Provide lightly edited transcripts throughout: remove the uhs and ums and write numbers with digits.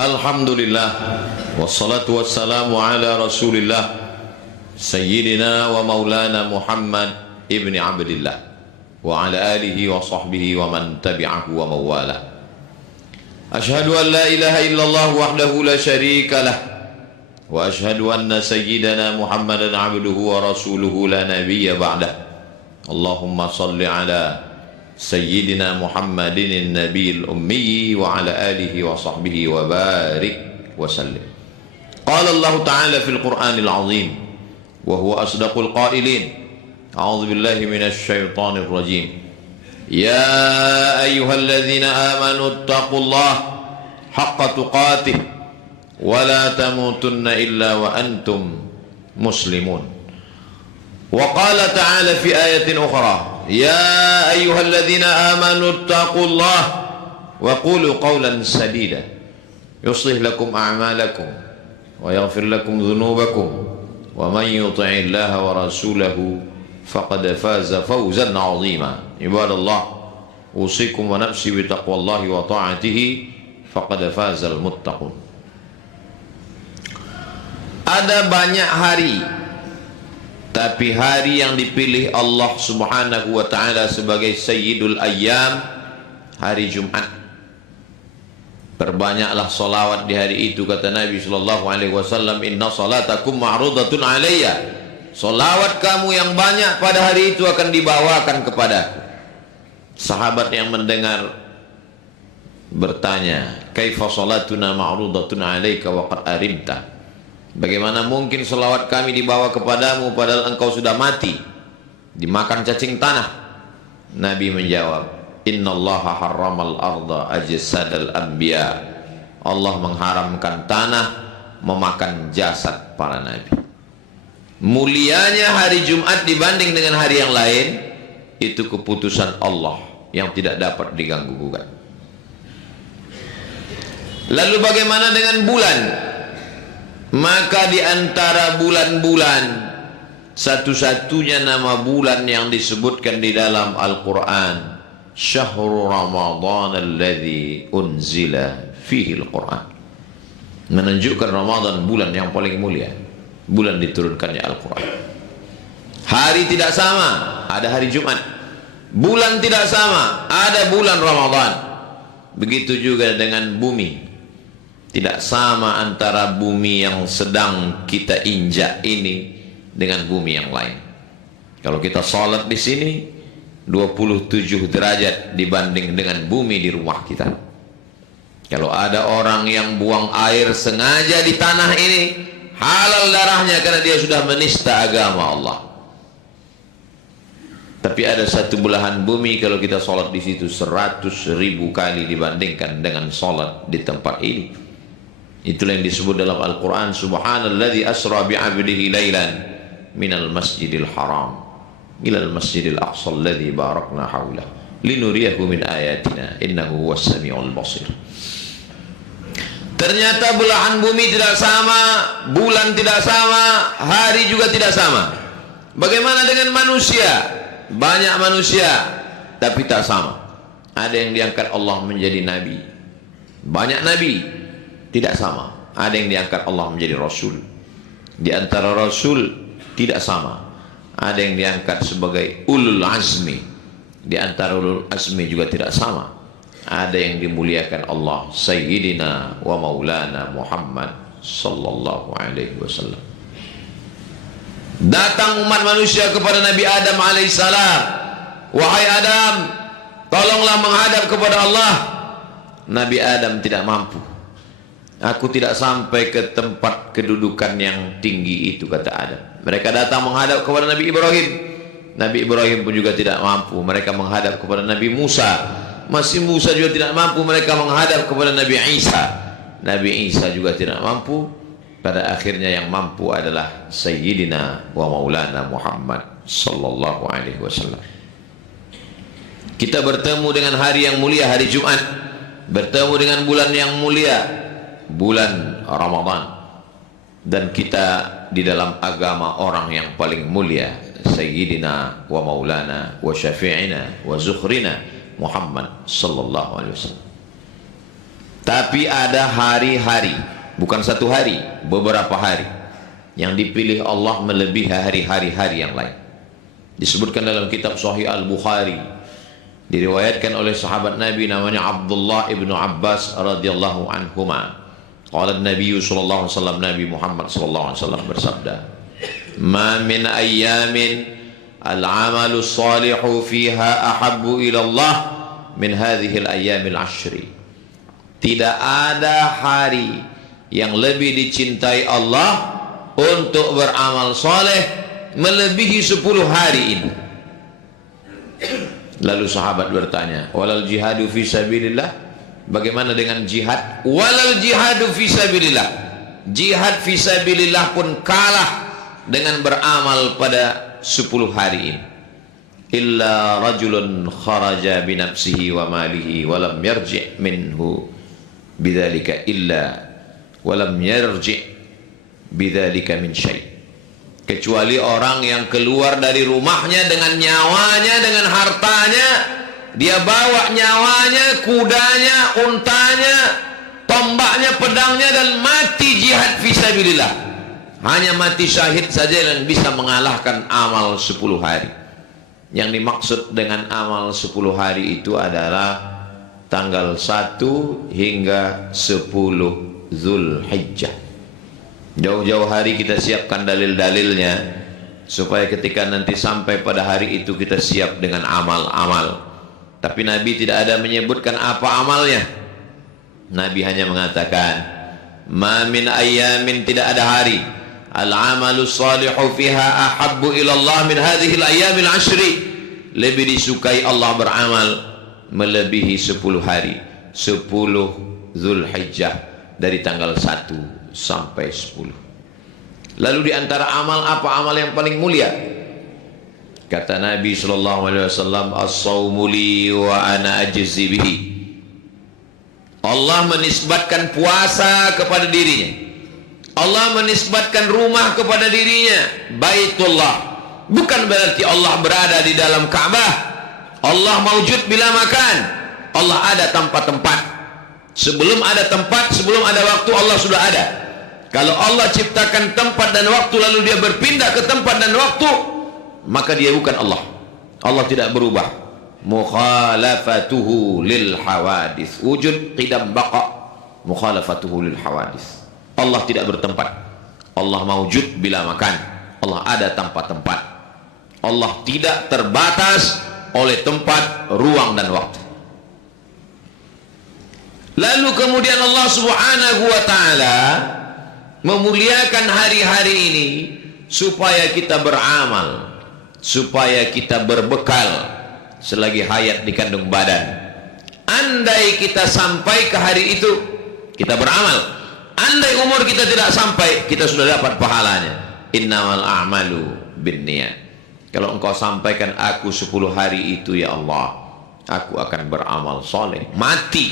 Alhamdulillah, wassalatu wassalamu ala rasulillah Sayyidina wa maulana Muhammad ibni Abdillah wa ala alihi wa sahbihi wa man tabi'ahu wa mawala. Ashhadu an la ilaha illallah wahdahu la syarika lah, wa ashhadu anna sayyidana Muhammadan abduhu wa rasuluhu la nabiyya ba'dah. Allahumma salli ala Sayyidina Muhammadin nabiyil ummi wa ala alihi wa sahbihi wa barik wa sallim. Qala Allah Ta'ala fil Qur'anil azim wa huwa asdaqul qailin. A'udzu billahi minasy syaithanir rajim. Ya ayyuhalladzina amanu taqullaha haqqa tuqatih wa la tamutunna illa wa antum muslimun. Wa qala ta'ala fi ayatin ukhra, ya ayyuhalladzina amanu taqullaha wa qulu qawlan sadida yuslih lakum a'malakum wa yaghfir lakum dhunubakum wa man yuti'illaha wa rasulahu faqad faza fawzan 'azima. Ibadallah, usikum wa nafsi bi taqwallahi wa ta'atihi faqad fazal muttaqun. Ada banyak hari, tapi hari yang dipilih Allah Subhanahu wa ta'ala sebagai Sayyidul Ayyam, hari Jumat. Perbanyaklah salawat di hari itu, kata Nabi sallallahu alaihi wasallam, inna salatakum ma'rudatun alayya. Salawat kamu yang banyak pada hari itu akan dibawakan kepadaku. Sahabat yang mendengar bertanya, kaifa salatuna ma'rudatun alayka wa qad arimta? Bagaimana mungkin selawat kami dibawa kepadamu padahal engkau sudah mati, dimakan cacing tanah? Nabi menjawab, innallaha harramal arda ajsadal anbiya. Allah mengharamkan tanah memakan jasad para nabi. Mulianya hari Jumat dibanding dengan hari yang lain, itu keputusan Allah yang tidak dapat diganggu gugat. Lalu bagaimana dengan bulan? Maka di antara bulan-bulan, satu-satunya nama bulan yang disebutkan di dalam Al-Quran, Syahrul Ramadan alladzi unzila fihi Al-Quran, menunjukkan Ramadan bulan yang paling mulia, bulan diturunkannya Al-Quran. Hari tidak sama, ada hari Jumat. Bulan tidak sama, ada bulan Ramadan. Begitu juga dengan bumi. Tidak sama antara bumi yang sedang kita injak ini dengan bumi yang lain. Kalau kita sholat di sini 27 derajat dibanding dengan bumi di rumah kita. Kalau ada orang yang buang air sengaja di tanah ini, halal darahnya karena dia sudah menista agama Allah. Tapi ada satu belahan bumi kalau kita sholat di situ 100.000 kali dibandingkan dengan sholat di tempat ini. Itulah yang disebut dalam Al-Quran, subhanalladzi asra bi'abdihi laylan minal masjidil haram ilal masjidil aqsa alladzi barakna hawlah linuriyahu min ayatina innahu huwas samiul basir. Ternyata belahan bumi tidak sama, bulan tidak sama, hari juga tidak sama. Bagaimana dengan manusia? Banyak manusia tapi tak sama. Ada yang diangkat Allah menjadi nabi, banyak nabi, tidak sama. Ada yang diangkat Allah menjadi rasul. Di antara rasul tidak sama. Ada yang diangkat sebagai ulul azmi. Di antara ulul azmi juga tidak sama. Ada yang dimuliakan Allah Sayyidina wa maulana Muhammad sallallahu alaihi wasallam. Datang umat manusia kepada Nabi Adam alaihissalam, wahai Adam, tolonglah menghadap kepada Allah. Nabi Adam tidak mampu. Aku tidak sampai ke tempat kedudukan yang tinggi itu, kata Adam. Mereka datang menghadap kepada Nabi Ibrahim. Nabi Ibrahim pun juga tidak mampu. Mereka menghadap kepada Nabi Musa. Masih Musa juga tidak mampu. Mereka menghadap kepada Nabi Isa. Nabi Isa juga tidak mampu. Pada akhirnya yang mampu adalah Sayyidina wa maulana Muhammad sallallahu alaihi wasallam. Kita bertemu dengan hari yang mulia, hari Jumat. Bertemu dengan bulan yang mulia, bulan Ramadan. Dan kita di dalam agama orang yang paling mulia, Sayyidina wa maulana wa syafi'ina wa zukhrina Muhammad sallallahu alaihi wasallam. Tapi ada hari-hari, bukan satu hari, beberapa hari yang dipilih Allah melebihi hari-hari yang lain. Disebutkan dalam kitab Sahih Al-Bukhari, diriwayatkan oleh sahabat Nabi namanya Abdullah ibnu Abbas radhiyallahu anhuma. Qala Nabi sallallahu alaihi wasallam, Nabi Muhammad sallallahu alaihi wasallam bersabda, "Ma min ayyamin al-'amalu salihu fiha ahabbu ila Allah min hadhihi al-ayyamil 'ashri." Tidak ada hari yang lebih dicintai Allah untuk beramal soleh melebihi 10 hari ini. Lalu sahabat bertanya, "Walal jihadu fi sabilillah?" Bagaimana dengan jihad? Walal jihadu fi sabilillah. Jihad fi sabilillah pun kalah dengan beramal pada 10 hari ini. Illa rajulun kharaja binafsihi wa malihi walam yarji' minhu bidzalika illa walam yarji' bidzalika min syai'. Kecuali orang yang keluar dari rumahnya dengan nyawanya, dengan hartanya, dia bawa nyawanya, kudanya, untanya, tombaknya, pedangnya, dan mati jihad fisabilillah. Hanya mati syahid saja yang bisa mengalahkan amal 10 hari. Yang dimaksud dengan amal 10 hari itu adalah tanggal 1 hingga 10 Zulhijjah. Jauh-jauh hari kita siapkan dalil-dalilnya, supaya ketika nanti sampai pada hari itu kita siap dengan amal-amal. Tapi Nabi tidak ada menyebutkan apa amalnya. Nabi hanya mengatakan, "Ma min ayyamin," tidak ada hari, "al-'amalu salihu fiha ahabbu ila Allah min hadhihi al-ayyamil 'ashri." Lebih disukai Allah beramal melebihi 10 hari, 10 Zulhijjah, dari tanggal 1 sampai 10. Lalu di antara amal, apa amal yang paling mulia? Kata Nabi sallallahu alaihi wasallam, "As-shaumu li wa ana ajzi bihi." Allah menisbatkan puasa kepada dirinya. Allah menisbatkan rumah kepada dirinya, Baitullah. Bukan berarti Allah berada di dalam Ka'bah. Allah maujud bila makan. Allah ada tanpa tempat. Sebelum ada tempat, sebelum ada waktu, Allah sudah ada. Kalau Allah ciptakan tempat dan waktu lalu dia berpindah ke tempat dan waktu, maka dia bukan Allah. Allah tidak berubah. Mukhalafatuhu lil hawadith. Wujud qidam baqa, mukhalafatuhu lil hawadith. Allah tidak bertempat. Allah maujud bila makan. Allah ada tanpa tempat. Allah tidak terbatas oleh tempat, ruang, dan waktu. Lalu kemudian Allah subhanahu wa ta'ala memuliakan hari-hari ini supaya kita beramal, supaya kita berbekal selagi hayat di kandung badan. Andai kita sampai ke hari itu, kita beramal. Andai umur kita tidak sampai, kita sudah dapat pahalanya. Innamal a'malu binniyat. Kalau engkau sampaikan aku 10 hari itu, ya Allah, aku akan beramal soleh. Mati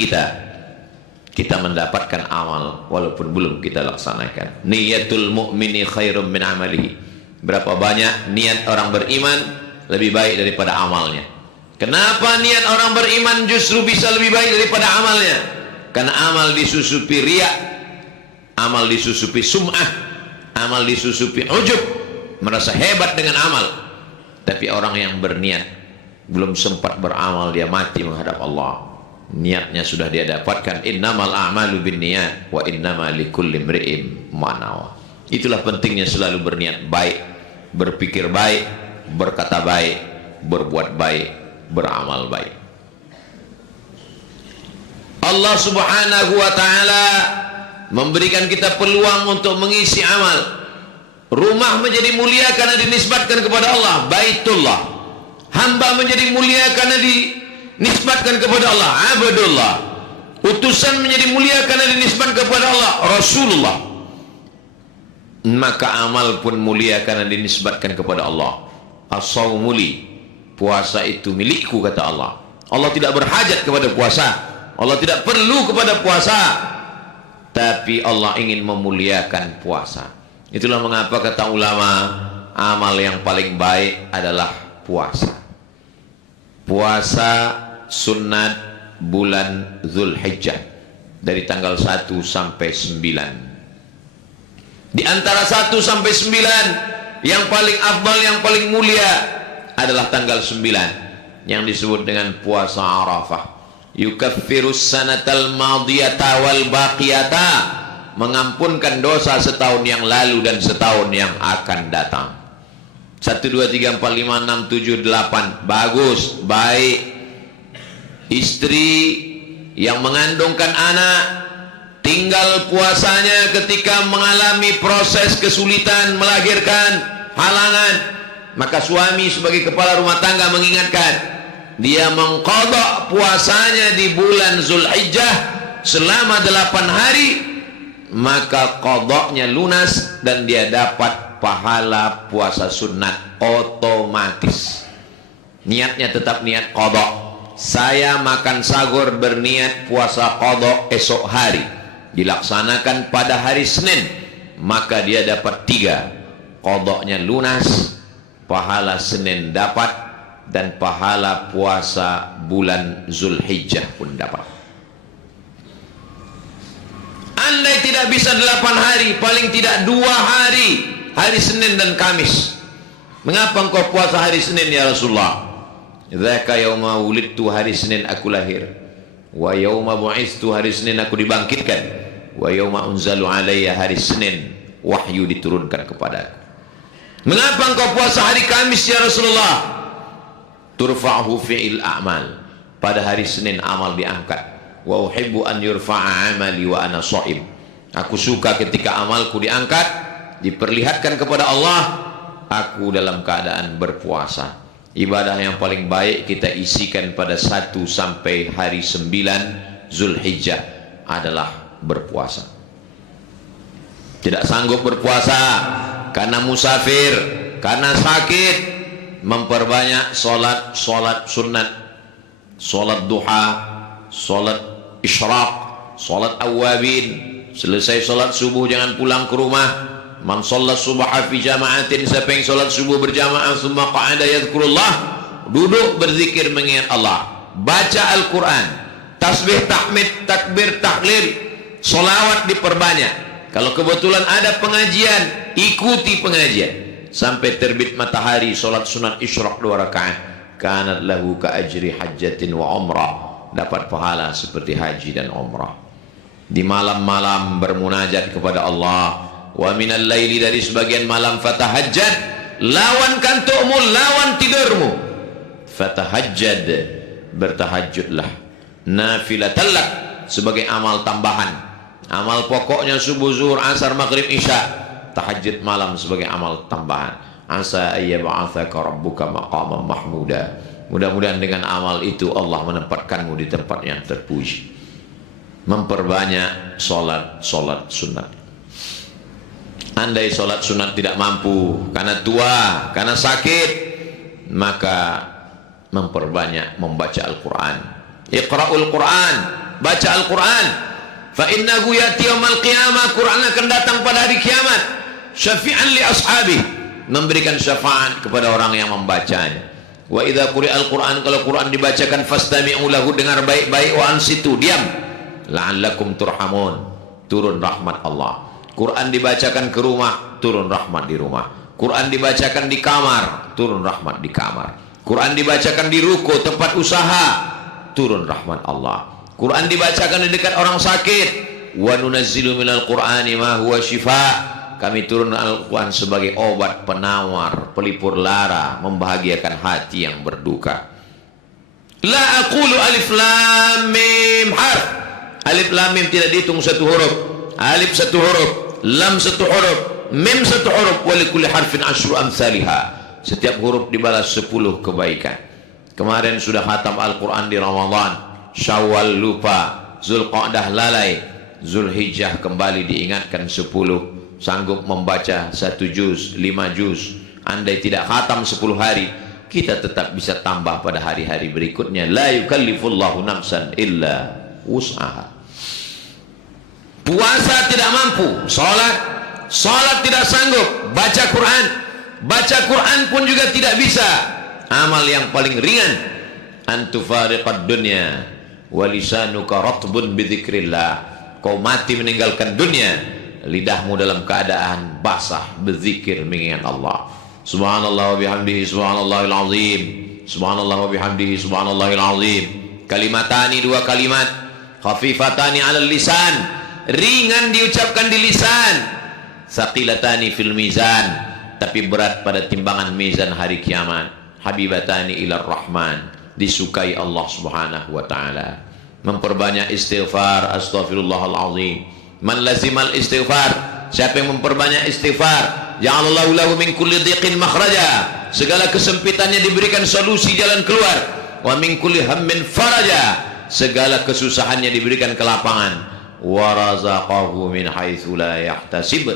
kita mendapatkan amal walaupun belum kita laksanakan. Niyatul mu'mini khairum min amalihi. Berapa banyak niat orang beriman lebih baik daripada amalnya. Kenapa niat orang beriman justru bisa lebih baik daripada amalnya? Karena amal disusupi riya, amal disusupi sum'ah, amal disusupi ujub, merasa hebat dengan amal. Tapi orang yang berniat belum sempat beramal, dia mati menghadap Allah, niatnya sudah dia dapatkan. Innamal a'malu binniyat wa innama likulli imri'in ma nawa. Itulah pentingnya selalu berniat baik, berpikir baik, berkata baik, berbuat baik, beramal baik. Allah subhanahu wa ta'ala memberikan kita peluang untuk mengisi amal. Rumah menjadi mulia karena dinisbatkan kepada Allah, Baitullah. Hamba menjadi mulia karena dinisbatkan kepada Allah, Abdullah. Utusan menjadi mulia karena dinisbatkan kepada Allah, Rasulullah. Maka amal pun mulia karena dinisbatkan kepada Allah. As-shaumu li, puasa itu milikku, kata Allah. Allah tidak berhajat kepada puasa, Allah tidak perlu kepada puasa, tapi Allah ingin memuliakan puasa. Itulah mengapa kata ulama, amal yang paling baik adalah puasa. Puasa sunat bulan Zulhijjah. dari tanggal 1 sampai 9. Di antara 1 sampai 9 yang paling afdal, yang paling mulia adalah tanggal 9 yang disebut dengan puasa Arafah. Yukaffirus sanatal madiyata wal baqiyata, mengampunkan dosa setahun yang lalu dan setahun yang akan datang. 1, 2, 3, 4, 5, 6, 7, 8. Bagus, baik. Istri yang mengandungkan anak, tinggal puasanya ketika mengalami proses kesulitan melahirkan, halangan, maka suami sebagai kepala rumah tangga mengingatkan, dia mengqadha puasanya di bulan Zulhijjah selama 8 hari, maka qadhanya lunas dan dia dapat pahala puasa sunat otomatis. Niatnya tetap niat qadha. Saya makan sahur berniat puasa qadha esok hari, dilaksanakan pada hari Senin, maka dia dapat 3. Qadhanya lunas, pahala Senin dapat, dan pahala puasa bulan Zulhijjah pun dapat. Andai tidak bisa 8 hari, paling tidak 2 hari, hari Senin dan Kamis. Mengapa engkau puasa hari Senin ya Rasulullah? Dzaka yauma wulidtu, hari Senin aku lahir. Wa yauma bu'istu, hari Senin aku dibangkitkan. Wa yauma unzalu alayya, hari Senin wahyu diturunkan kepadaku. Mengapa engkau puasa hari Kamis ya Rasulullah? Turfa'hu fi'il a'mal, pada hari Senin amal diangkat. Wa uhibbu an yurfa'a amali wa ana sha'im, aku suka ketika amalku diangkat, diperlihatkan kepada Allah, aku dalam keadaan berpuasa. Ibadah yang paling baik kita isikan pada 1 sampai hari 9 Zulhijjah adalah berpuasa. Tidak sanggup berpuasa karena musafir, karena sakit, memperbanyak solat sunat, solat duha, solat isyraq, solat awabin. Selesai solat subuh jangan pulang ke rumah. Man shalla subha fi jama'atin, siapa yang solat subuh berjamaah, summa qa'ada yadhkurullah, duduk berzikir mengingat Allah, baca Al-Quran, tasbih, tahmid, takbir, tahlil, solawat diperbanyak. Kalau kebetulan ada pengajian, ikuti pengajian sampai terbit matahari. Solat sunat isyraq 2 rakaat, kanat lahu ka ajri hajjatin wa umrah, dapat pahala seperti haji dan umrah. Di malam-malam bermunajat kepada Allah. Wa minal laili, dari sebagian malam, fatahajjad, lawan kantukmu, lawan tidurmu, fatahajjad, bertahajudlah, nafilatallak, sebagai amal tambahan. Amal pokoknya subuh, zuhur, asar, maghrib, isya. Tahajud malam sebagai amal tambahan. Asa ayyab'atsaka rabbuka maqaman mahmuda, mudah-mudahan dengan amal itu Allah menempatkanmu di tempat yang terpuji. Memperbanyak solat sunat. Andai solat sunat tidak mampu karena tua, karena sakit, maka memperbanyak membaca Al-Quran. Iqra'ul Quran, baca Al-Quran. Fa innahu ya'ti yaumal qiyamah, Quran akan datang pada hari kiamat, syafi'an li ashabi, memberikan syafaat kepada orang yang membacanya. Wa idza quri'al Quran, kalau Quran dibacakan, fastami'u lahu, dengar baik-baik, wa ansitu, diam, la'allakum turhamun, turun rahmat Allah. Quran dibacakan ke rumah, turun rahmat di rumah. Quran dibacakan di kamar, turun rahmat di kamar. Quran dibacakan di ruko, tempat usaha, turun rahmat Allah. Quran dibacakan di dekat orang sakit. Wa nunazzilu minal Qur'ani ma huwa syifaa, kami turun Al-Quran sebagai obat penawar, pelipur lara, membahagiakan hati yang berduka. La aqulu alif lam mim harf. Alif lam mim tidak dihitung 1 huruf. Alif 1 huruf, lam 1 huruf, mim 1 huruf, wa likulli harfin asyru amsalihha. Setiap huruf dibalas 10 kebaikan. Kemarin sudah khatam Al-Quran di Ramadan, Syawal lupa, Zulqa'dah lalai, Zulhijjah kembali diingatkan 10. Sanggup membaca 1 juz, 5 juz. Andai tidak khatam 10 hari, kita tetap bisa tambah pada hari-hari berikutnya. La yukallifullahu nafsan illa wus'aha. Puasa tidak mampu, sholat tidak sanggup, baca Quran pun juga tidak bisa. Amal yang paling ringan, antufariqad dunya wa lisanuka ratbun bidzikrillah, kau mati meninggalkan dunia, lidahmu dalam keadaan basah berzikir mengingat Allah. Subhanallah wa bihamdihi subhanallahil azim. Subhanallah wa bihamdihi subhanallahil azim. Kalimatani, dua kalimat, khafifatani 'alal lisan, ringan diucapkan di lisan, tsaqilatani fil mizan, tapi berat pada timbangan mizan hari kiamat. Habibatani ilar rahman, disukai Allah Subhanahu wa taala. Memperbanyak istighfar, astaghfirullahalazim. Man lazimal istighfar, siapa yang memperbanyak istighfar, ja'alallahu lahu min kulli dhiqin makhraja, segala kesempitannya diberikan solusi jalan keluar. Wa min kulli hammin faraja, segala kesusahannya diberikan kelapangan. Wa razaqahu min haitsu la yahtasib,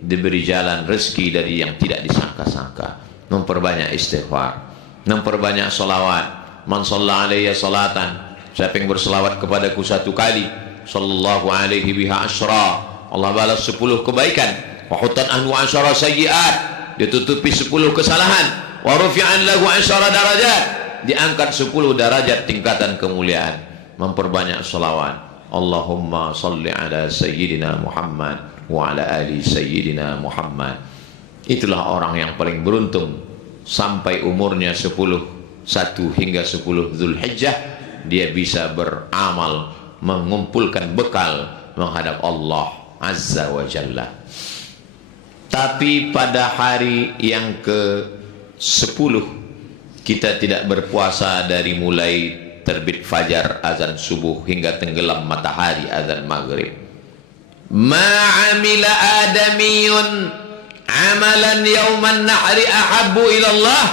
diberi jalan rezeki dari yang tidak disangka-sangka. Memperbanyak istighfar, memperbanyak salawat. Man shalla alayya salatan, siapa yang berselawat kepadaku satu kali, sallallahu alaihi biha asyra, Allah balas 10 kebaikan. Wa hutan anhu asyara sayyi'at, ditutupi 10 kesalahan. Wa rufi'an lahu asyara darajat, diangkat 10 derajat tingkatan kemuliaan. Memperbanyak salawat. Allahumma salli ala sayyidina Muhammad wa ala ali sayyidina Muhammad. Itulah orang yang paling beruntung. Sampai umurnya 1 hingga 10 Zulhijjah, dia bisa beramal, mengumpulkan bekal menghadap Allah Azza wa Jalla. Tapi pada hari yang ke-10 kita tidak berpuasa dari mulai terbit fajar azan subuh hingga tenggelam matahari azan maghrib. Ma'amila adamiyun amalan yauman nahri ahabbu ilallah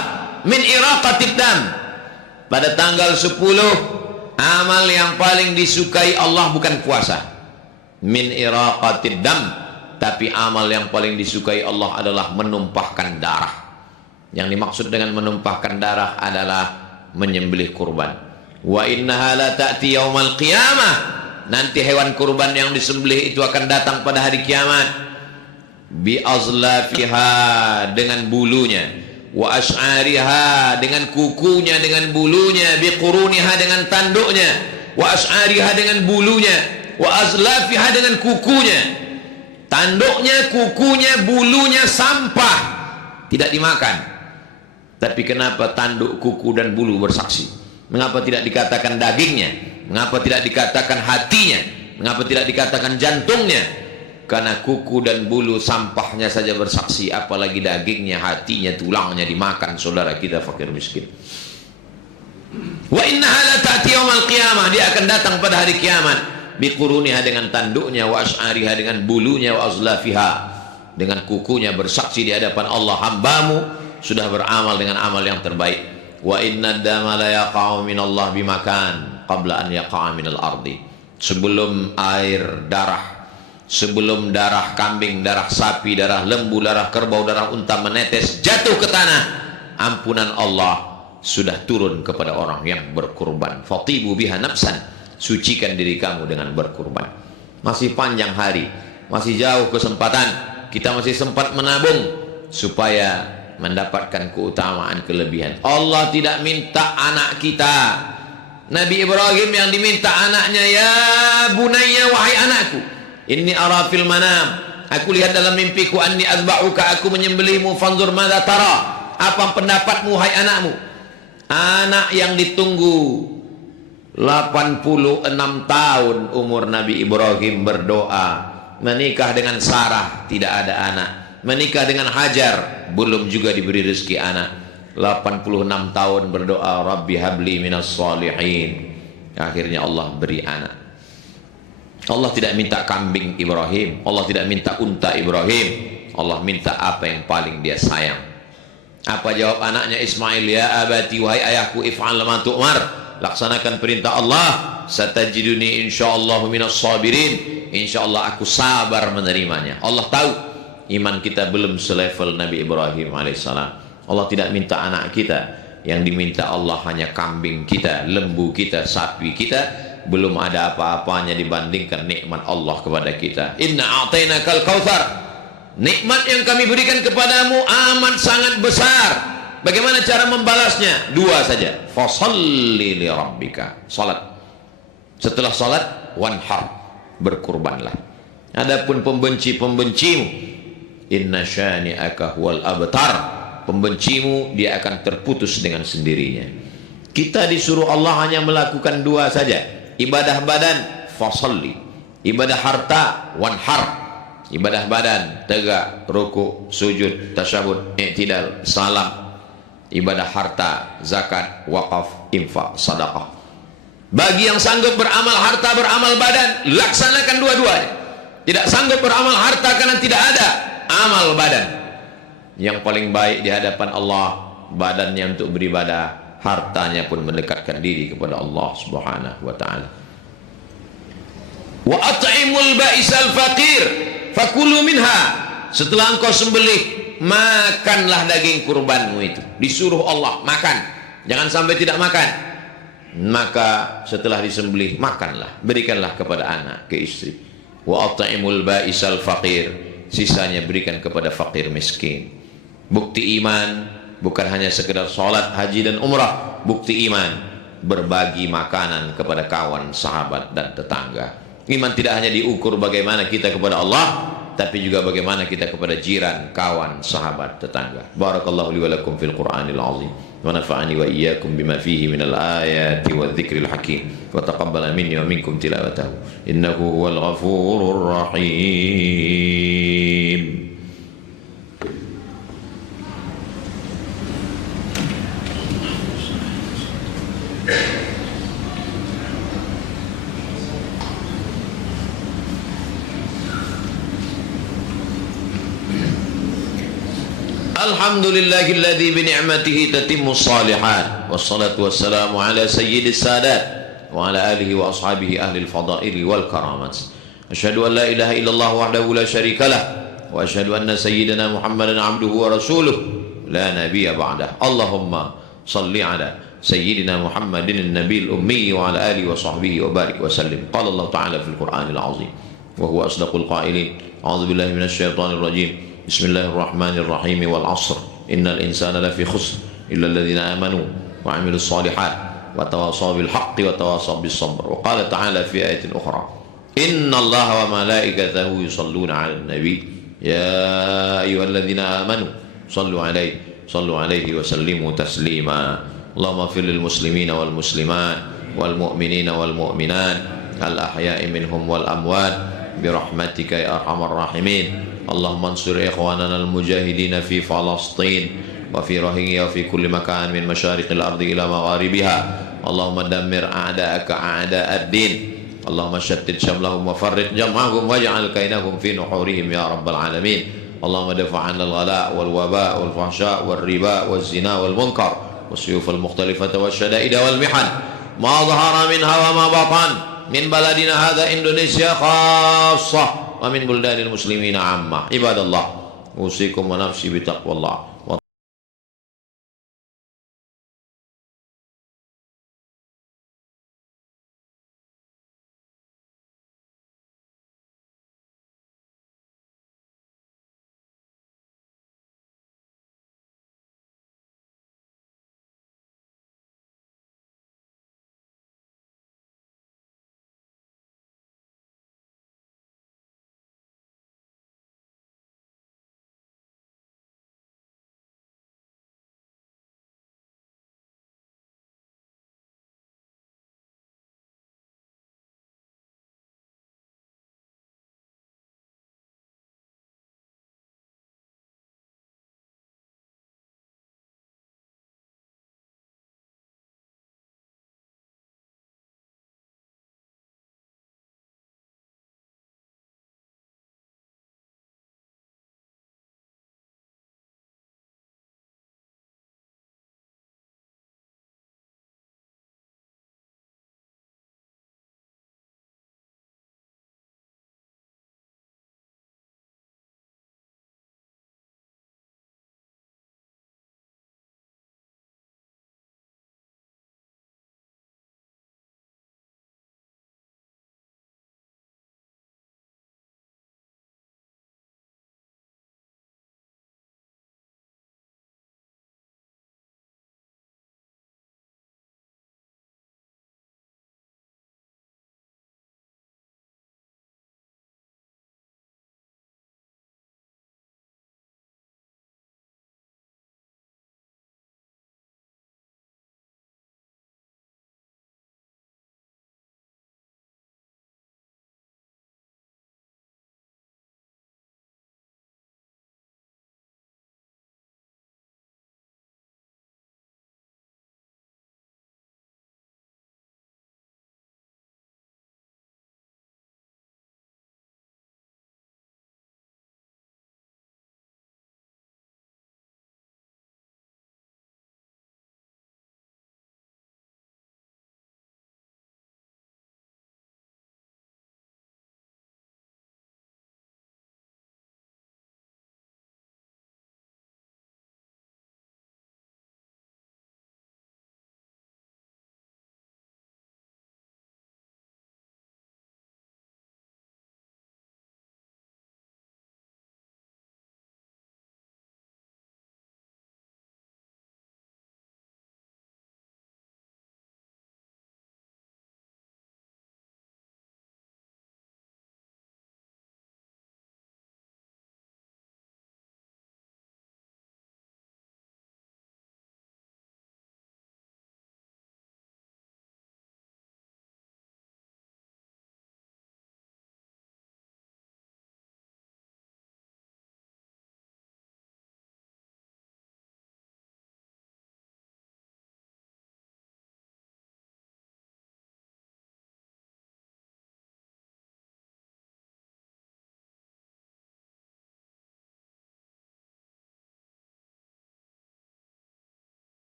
min iraqatid dam. Pada tanggal 10, amal yang paling disukai Allah bukan puasa, min iraqatid dam, tapi amal yang paling disukai Allah adalah menumpahkan darah. Yang dimaksud dengan menumpahkan darah adalah menyembelih kurban. Wa innaha la ta'ti yaumal qiyamah, nanti hewan kurban yang disembelih itu akan datang pada hari kiamat. Bi azlafiha, dengan bulunya, wa ash'ariha, dengan kukunya, dengan bulunya, bi quruniha, dengan tanduknya, wa ash'ariha, dengan bulunya, wa azlafiha, dengan kukunya. Tanduknya, kukunya, bulunya sampah, tidak dimakan. Tapi kenapa tanduk, kuku dan bulu bersaksi? Mengapa tidak dikatakan dagingnya? Mengapa tidak dikatakan hatinya? Mengapa tidak dikatakan jantungnya? Karena kuku dan bulu sampahnya saja bersaksi, apalagi dagingnya, hatinya, tulangnya dimakan saudara kita fakir miskin. Wa innaha la ta'ti yaumal qiyamah, dia akan datang pada hari kiamat. Biquruniha, dengan tanduknya, wa ash'ariha, dengan bulunya, wa azlafiha, dengan kukunya, bersaksi di hadapan Allah, hambamu sudah beramal dengan amal yang terbaik. Wa inna dama la yaqa'u minallah bimakan qabla an yaqa'a minal ardi. Sebelum air darah, sebelum darah kambing, darah sapi, darah lembu, darah kerbau, darah unta menetes jatuh ke tanah, ampunan Allah sudah turun kepada orang yang berkurban. Fatibu biha nafsan, sucikan diri kamu dengan berkurban. Masih panjang hari, masih jauh kesempatan, kita masih sempat menabung supaya mendapatkan keutamaan kelebihan. Allah tidak minta anak kita. Nabi Ibrahim yang diminta anaknya, ya bunayya, wahai anakku, inni ara fil manam, aku lihat dalam mimpiku, anni azba'uka, aku menyembelihmu, fanzur madza tara, apa pendapatmu hai anakmu. Anak yang ditunggu 86 tahun umur Nabi Ibrahim berdoa, menikah dengan Sarah tidak ada anak, menikah dengan Hajar belum juga diberi rezeki anak. 86 tahun berdoa, Rabbi habli minas salihin, akhirnya Allah beri anak. Allah tidak minta kambing Ibrahim, Allah tidak minta unta Ibrahim, Allah minta apa yang paling dia sayang. Apa jawab anaknya Ismail? Ya abati, wahai ayahku, if'al ma tu'mar, laksanakan perintah Allah, satajiduni insyaallah minas sabirin, insyaallah aku sabar menerimanya. Allah tahu iman kita belum selevel Nabi Ibrahim alaihissalam. Allah tidak minta anak kita, yang diminta Allah hanya kambing kita, lembu kita, sapi kita, belum ada apa-apanya dibandingkan nikmat Allah kepada kita. Inna a'tainakal kautsar, nikmat yang kami berikan kepadamu amat sangat besar. Bagaimana cara membalasnya? 2 saja. Fasholli li rabbika, salat. Setelah salat, wanhar, berkurbanlah. Adapun pembenci-pembencimu, inna syani'aka huwal abtar, pembencimu dia akan terputus dengan sendirinya. Kita disuruh Allah hanya melakukan dua saja, ibadah badan fasalli, ibadah harta wanhar. Ibadah badan tegak, ruku, sujud, tasyahud, i'tidal, salam. Ibadah harta, zakat, wakaf, infak, sedekah. Bagi yang sanggup beramal harta, beramal badan, laksanakan dua-duanya. Tidak sanggup beramal harta karena tidak ada amal badan. Yang paling baik di hadapan Allah badannya untuk beribadah, hartanya pun mendekatkan diri kepada Allah Subhanahu wa taala. Wa at'imul ba'isal faqir fakulu minha. Setelah engkau sembelih, makanlah daging kurbanmu itu. Disuruh Allah makan, jangan sampai tidak makan. Maka setelah disembelih, makanlah, berikanlah kepada anak, ke istri. Wa at'imul ba'isal faqir, sisanya berikan kepada fakir miskin. Bukti iman bukan hanya sekedar sholat, haji dan umrah. Bukti iman berbagi makanan kepada kawan, sahabat dan tetangga. Iman tidak hanya diukur bagaimana kita kepada Allah, tapi juga bagaimana kita kepada jiran, kawan, sahabat, tetangga. Barakallahu li wa lakum fil Qur'anil azim wa nafa'ani wa iyyakum bima fihi minal ayati wadh-dhikril hakim wa taqabbala minni wa minkum tilawatahu innahu huwal ghafurur rahim. Alhamdulillahilladzi bi ni'matihi tatimmus shalihat wassalatu wassalamu ala sayyidis sadat wa ala alihi wa ashabihi ahlil fadaili wal karamat. Asyhadu an la ilaha illallah wahdahu la syarikalah wa asyhadu anna sayyidana Muhammadan abduhu wa rasuluh la nabiyya ba'dah. Allahumma salli ala sayyidina Muhammadin an-nabiyil ummi wa ala alihi wa sahbihi wa barik wa sallim. Qala Allah ta'ala fil Qur'anil azim wa huwa asdaqul qailin. A'udzu billahi minasy syaithanir rajim. Bismillahirrahmanirrahim. Wal 'ashr innal insana lafi khusr illa alladhina amanu wa 'amilus shalihat wa tawassaw bil haqqi wa tawassaw bis sabr. Wa qala ta'ala fi ayatin ukhra innallaha wa malaikatahu yusalluna 'alan nabi ya ayyuhalladzina amanu sallu 'alaihi wa sallimu taslima. Allahumma ighfir lil muslimina wal muslimat wal mu'minina wal mu'minat al ahya'i minhum wal amwat birahmatika ya arhamar rahimin. Allahumma ansur ikhwanana al-mujahidin fi Falastin wa fi Rohingya wa fi kulli makan min masyariqil ardi ila magharibiha. Allahumma dammir a'da'aka a'da'ad-din. Allahumma shattit shamlahum wa farriq jam'ahum waj'al kaidahum fi nuhurihim ya rabbal alamin. Allahumma dafa' 'anna al-ghala' wal waba' wal fahsha' wal riba wal zina wal munkar was-suyuf al-mukhtalifata wasyada'id wal mihan ma dhahara minha wa ma batan min baladina hadha Indonesia khassah wa min buldanil muslimina ammah. Ibadallah, usikum wa nafsi bitaqwallah.